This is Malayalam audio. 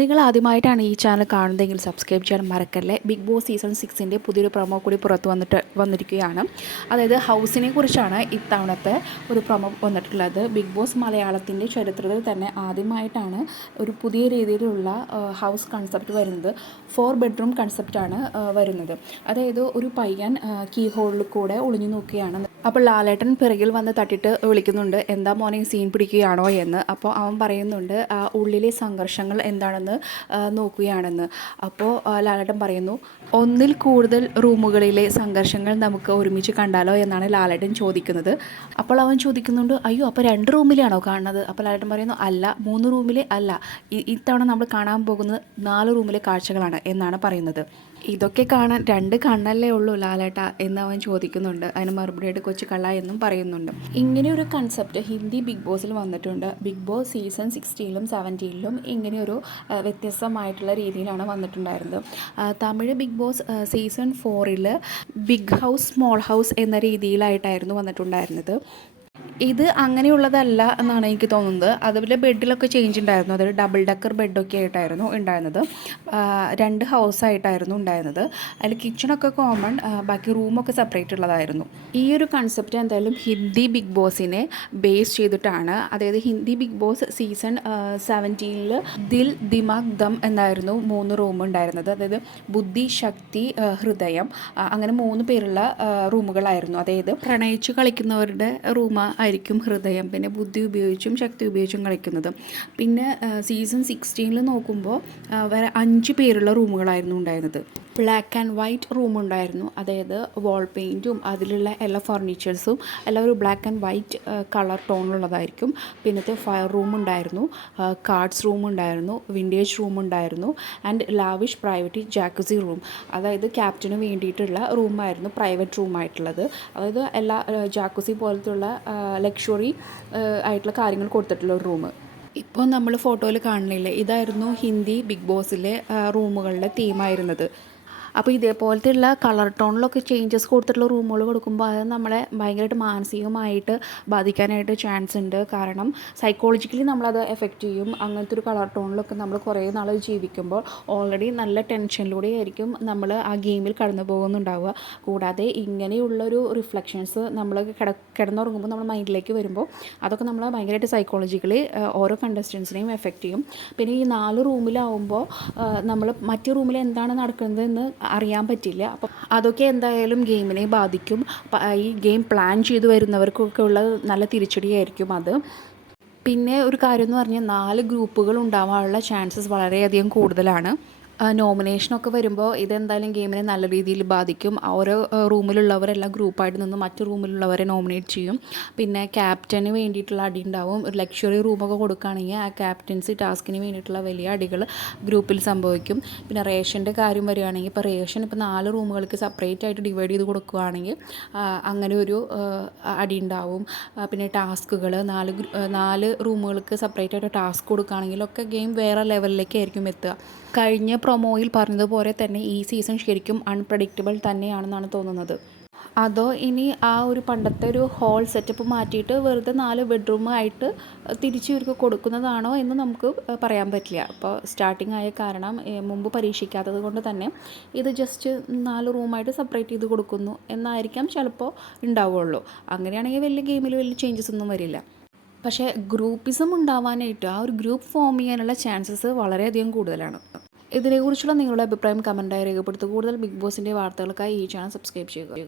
നിങ്ങൾ ആദ്യമായിട്ടാണ് ഈ ചാനൽ കാണുന്നതെങ്കിൽ സബ്സ്ക്രൈബ് ചെയ്യാൻ മറക്കല്ലേ. ബിഗ് ബോസ് സീസൺ 6ൻ്റെ പുതിയൊരു പ്രൊമോ കൂടി പുറത്ത് വന്നിരിക്കുകയാണ്. അതായത് ഹൗസിനെ കുറിച്ചാണ് ഇത്തവണത്തെ ഒരു പ്രൊമോ വന്നിട്ടുള്ളത്. ബിഗ് ബോസ് മലയാളത്തിൻ്റെ ചരിത്രത്തിൽ തന്നെ ആദ്യമായിട്ടാണ് ഒരു പുതിയ രീതിയിലുള്ള ഹൗസ് കൺസെപ്റ്റ് വരുന്നത്. 4 ബെഡ്റൂം കൺസെപ്റ്റാണ് വരുന്നത്. അതായത് ഒരു പയ്യൻ കീ ഹോളിൽ കൂടെ ഒളിഞ്ഞു നോക്കുകയാണ്. അപ്പോൾ ലാലേട്ടൻ പിറകിൽ വന്ന് തട്ടിട്ട് വിളിക്കുന്നുണ്ട്, എന്താ മോനെ സീൻ പിടിക്കുകയാണോ എന്ന്. അപ്പോൾ അവൻ പറയുന്നുണ്ട് ഉള്ളിലെ സംഘർഷങ്ങൾ എന്താണെന്ന് നോക്കുകയാണെന്ന്. അപ്പോൾ ലാലേട്ടൻ പറയുന്നു, ഒന്നിൽ കൂടുതൽ റൂമുകളിലെ സംഘർഷങ്ങൾ നമുക്ക് ഒരുമിച്ച് കണ്ടാലോ എന്നാണ് ലാലേട്ടൻ ചോദിക്കുന്നത്. അപ്പോൾ അവൻ ചോദിക്കുന്നുണ്ട്, അയ്യോ അപ്പോൾ 2 റൂമിലാണോ കാണുന്നത്? അപ്പോൾ ലാലേട്ടൻ പറയുന്നു, അല്ല 3 റൂമിലെ അല്ല, ഇത്തവണ നമ്മൾ കാണാൻ പോകുന്നത് 4 റൂമിലെ കാഴ്ചകളാണ് എന്നാണ് പറയുന്നത്. ഇതൊക്കെ കാണാൻ 2 കണ്ണല്ലേ ഉള്ളൂ ലാലേട്ട എന്ന് അവൻ ചോദിക്കുന്നുണ്ട്. അതിന് മറുപടിയായിട്ട് കൊച്ചു കള്ള എന്നും പറയുന്നുണ്ട്. ഇങ്ങനെയൊരു കൺസെപ്റ്റ് ഹിന്ദി ബിഗ് ബോസിൽ വന്നിട്ടുണ്ട്. ബിഗ് ബോസ് സീസൺ 16ലും 17ലും ഇങ്ങനെയൊരു വ്യത്യസ്തമായിട്ടുള്ള രീതിയിലാണ് വന്നിട്ടുണ്ടായിരുന്നത്. തമിഴ് ബിഗ് ബോസ് സീസൺ 4ൽ ബിഗ് ഹൗസ് സ്മോൾ ഹൗസ് എന്ന രീതിയിലായിട്ടായിരുന്നു വന്നിട്ടുണ്ടായിരുന്നത്. ഇത് അങ്ങനെയുള്ളതല്ല എന്നാണ് എനിക്ക് തോന്നുന്നത്. അതുപോലെ ബെഡിലൊക്കെ ചേഞ്ച് ഉണ്ടായിരുന്നു. അതൊരു ഡബിൾ ഡക്കർ ബെഡൊക്കെ ആയിട്ടായിരുന്നു ഉണ്ടായിരുന്നത്. 2 ഹൗസായിട്ടായിരുന്നു ഉണ്ടായിരുന്നത്. അതിൽ കിച്ചണൊക്കെ കോമൺ, ബാക്കി റൂമൊക്കെ സെപ്പറേറ്റ് ഉള്ളതായിരുന്നു. ഈ ഒരു കൺസെപ്റ്റ് എന്തായാലും ഹിന്ദി ബിഗ് ബോസിനെ ബേസ് ചെയ്തിട്ടാണ്. അതായത് ഹിന്ദി ബിഗ് ബോസ് സീസൺ 17ൽ ദിൽ ദിമാഗ് ദം എന്നായിരുന്നു 3 റൂം ഉണ്ടായിരുന്നത്. അതായത് ബുദ്ധി, ശക്തി, ഹൃദയം, അങ്ങനെ 3 പേരുള്ള റൂമുകളായിരുന്നു. അതായത് പ്രണയിച്ച് കളിക്കുന്നവരുടെ റൂം ആയിരിക്കും ഹൃദയം, പിന്നെ ബുദ്ധി ഉപയോഗിച്ചും ശക്തി ഉപയോഗിച്ചും കളിക്കുന്നത്. പിന്നെ സീസൺ 16ൽ നോക്കുമ്പോൾ വേറെ 5 പേരുള്ള റൂമുകളായിരുന്നു ഉണ്ടായിരുന്നത്. ബ്ലാക്ക് ആൻഡ് വൈറ്റ് റൂം ഉണ്ടായിരുന്നു. അതായത് വാൾ പെയിൻറ്റും അതിലുള്ള എല്ലാ ഫർണിച്ചേഴ്സും എല്ലാം ഒരു ബ്ലാക്ക് ആൻഡ് വൈറ്റ് കളർ ടോണിലുള്ളതായിരിക്കും. പിന്നത്തെ ഫയർ റൂം ഉണ്ടായിരുന്നു, കാർഡ്സ് റൂം ഉണ്ടായിരുന്നു, വിൻറ്റേജ് റൂം ഉണ്ടായിരുന്നു, ആൻഡ് ലാവിഷ് പ്രൈവറ്റ് ജാക്കുസി റൂം. അതായത് ക്യാപ്റ്റന് വേണ്ടിയിട്ടുള്ള റൂമായിരുന്നു പ്രൈവറ്റ് റൂമായിട്ടുള്ളത്. അതായത് എല്ലാ ജാക്കുസി പോലത്തുള്ള ലക്ഷറി ആയിട്ടുള്ള കാര്യങ്ങൾ കൊടുത്തിട്ടുള്ള ഒരു റൂം. ഇപ്പോൾ നമ്മൾ ഫോട്ടോയിൽ കാണുന്നില്ലേ, ഇതായിരുന്നു ഹിന്ദി ബിഗ് ബോസിലെ റൂമുകളുടെ തീമായിരുന്നത്. അപ്പോൾ ഇതേപോലത്തെയുള്ള കളർ ടോണിലൊക്കെ ചേഞ്ചസ് കൊടുത്തിട്ടുള്ള റൂമുകൾ കൊടുക്കുമ്പോൾ അത് നമ്മളെ ഭയങ്കരമായിട്ട് മാനസികമായിട്ട് ബാധിക്കാനായിട്ട് ചാൻസ് ഉണ്ട്. കാരണം സൈക്കോളജിക്കലി നമ്മളത് എഫക്റ്റ് ചെയ്യും. അങ്ങനത്തെ ഒരു കളർ ടോണിലൊക്കെ നമ്മൾ കുറേ നാൾ ജീവിക്കുമ്പോൾ ഓൾറെഡി നല്ല ടെൻഷനിലൂടെ ആയിരിക്കും നമ്മൾ ആ ഗെയിമിൽ കടന്നു പോകുന്നുണ്ടാവുക. കൂടാതെ ഇങ്ങനെയുള്ളൊരു റിഫ്ലക്ഷൻസ് നമ്മൾ കിടന്നുറങ്ങുമ്പോൾ നമ്മൾ മൈൻഡിലേക്ക് വരുമ്പോൾ അതൊക്കെ നമ്മൾ ഭയങ്കരമായിട്ട് സൈക്കോളജിക്കലി ഓരോ കണ്ടസ്റ്റൻസിനെയും എഫക്റ്റ് ചെയ്യും. പിന്നെ ഈ 4 റൂമിലാവുമ്പോൾ നമ്മൾ മറ്റു റൂമിൽ എന്താണ് നടക്കുന്നതെന്ന് അറിയാൻ പറ്റില്ല. അപ്പം അതൊക്കെ എന്തായാലും ഗെയിമിനെ ബാധിക്കും. ഈ ഗെയിം പ്ലാൻ ചെയ്ത് വരുന്നവർക്കൊക്കെ ഉള്ള നല്ല തിരിച്ചടിയായിരിക്കും അത്. പിന്നെ ഒരു കാര്യം എന്ന് പറഞ്ഞാൽ 4 ഗ്രൂപ്പുകൾ ഉണ്ടാവാനുള്ള ചാൻസസ് വളരെയധികം കൂടുതലാണ്. നോമിനേഷനൊക്കെ വരുമ്പോൾ ഇതെന്തായാലും ഗെയിമിനെ നല്ല രീതിയിൽ ബാധിക്കും. ഓരോ റൂമിലുള്ളവരെല്ലാം ഗ്രൂപ്പായിട്ട് നിന്ന് മറ്റു റൂമിലുള്ളവരെ നോമിനേറ്റ് ചെയ്യും. പിന്നെ ക്യാപ്റ്റന് വേണ്ടിയിട്ടുള്ള അടി ഉണ്ടാവും. ഒരു ലക്ഷറി റൂമൊക്കെ കൊടുക്കുകയാണെങ്കിൽ ആ ക്യാപ്റ്റൻസി ടാസ്കിന് വേണ്ടിയിട്ടുള്ള വലിയ അടികൾ ഗ്രൂപ്പിൽ സംഭവിക്കും. പിന്നെ റേഷൻ്റെ കാര്യം വരികയാണെങ്കിൽ ഇപ്പോൾ റേഷൻ ഇപ്പോൾ 4 റൂമുകൾക്ക് സെപ്പറേറ്റ് ആയിട്ട് ഡിവൈഡ് ചെയ്ത് കൊടുക്കുകയാണെങ്കിൽ അങ്ങനെ ഒരു അടി ഉണ്ടാവും. പിന്നെ ടാസ്കുകൾ 4 റൂമുകൾക്ക് സെപ്പറേറ്റ് ആയിട്ട് ടാസ്ക് കൊടുക്കുകയാണെങ്കിലൊക്കെ ഗെയിം വേറെ ലെവലിലേക്കായിരിക്കും എത്തുക. കഴിഞ്ഞ പ്രൊമോയിൽ പറഞ്ഞതുപോലെ തന്നെ ഈ സീസൺ ശരിക്കും അൺപ്രഡിക്റ്റബിൾ തന്നെയാണെന്നാണ് തോന്നുന്നത്. അതോ ഇനി ആ ഒരു പണ്ടത്തെ ഒരു ഹോൾ സെറ്റപ്പ് മാറ്റിയിട്ട് വെറുതെ 4 ബെഡ്റൂം ആയിട്ട് തിരിച്ച് ഇവർക്ക് കൊടുക്കുന്നതാണോ എന്ന് നമുക്ക് പറയാൻ പറ്റില്ല. അപ്പോൾ സ്റ്റാർട്ടിങ് ആയ കാരണം മുമ്പ് പരീക്ഷിക്കാത്തത് കൊണ്ട് തന്നെ ഇത് ജസ്റ്റ് 4 റൂമായിട്ട് സെപ്പറേറ്റ് ചെയ്ത് കൊടുക്കുന്നു എന്നായിരിക്കാം ചിലപ്പോൾ ഉണ്ടാവുകയുള്ളൂ. അങ്ങനെയാണെങ്കിൽ വലിയ ഗെയിമിൽ വലിയ ചേഞ്ചസ് ഒന്നും വരില്ല. പക്ഷേ ഗ്രൂപ്പിസം ഉണ്ടാവാനായിട്ട് ആ ഒരു ഗ്രൂപ്പ് ഫോം ചെയ്യാനുള്ള ചാൻസസ് വളരെയധികം കൂടുതലാണ്. ഇതിനെക്കുറിച്ചുള്ള നിങ്ങളുടെ അഭിപ്രായം കമൻറ്റായി രേഖപ്പെടുത്തുക. കൂടുതൽ ബിഗ് ബോസിൻ്റെ വാർത്തകൾക്കായി ഈ ചാനൽ സബ്സ്ക്രൈബ് ചെയ്യുക.